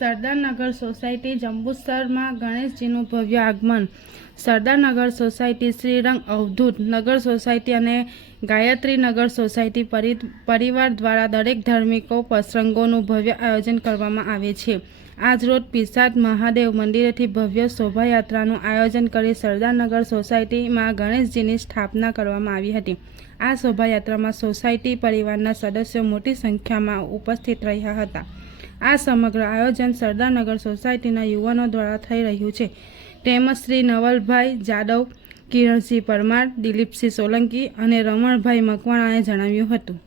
Sardarnagar society જંબુસરમાં ગણેશજીનું ભવ્ય આગમન। Sardarnagar society, Shrirang Avdhoot નગર society અને ગાયત્રી નગર સોસાયટી પરિવાર દ્વારા દરેક ધાર્મિકો પ્રસંગોનું ભવ્ય આયોજન કરવામાં આવે છે। આજરોજ પિસાદ મહાદેવ મંદિરેથી ભવ્ય શોભાયાત્રાનું આયોજન કરી સરદારનગર સોસાયટીમાં ગણેશજીની સ્થાપના કરવામાં આવી હતી। આ શોભાયાત્રામાં સોસાયટી પરિવારના સદસ્યો મોટી સંખ્યામાં ઉપસ્થિત રહ્યા હતા। આ સમગ્ર આયોજન સરદારનગર સોસાયટીના યુવાનો દ્વારા થઈ રહ્યું છે, તેમજ શ્રી નવલભાઈ જાદવ, કિરણસિંહ પરમાર, દિલીપસિંહ સોલંકી અને રમણભાઈ મકવાણાએ જણાવ્યું હતું।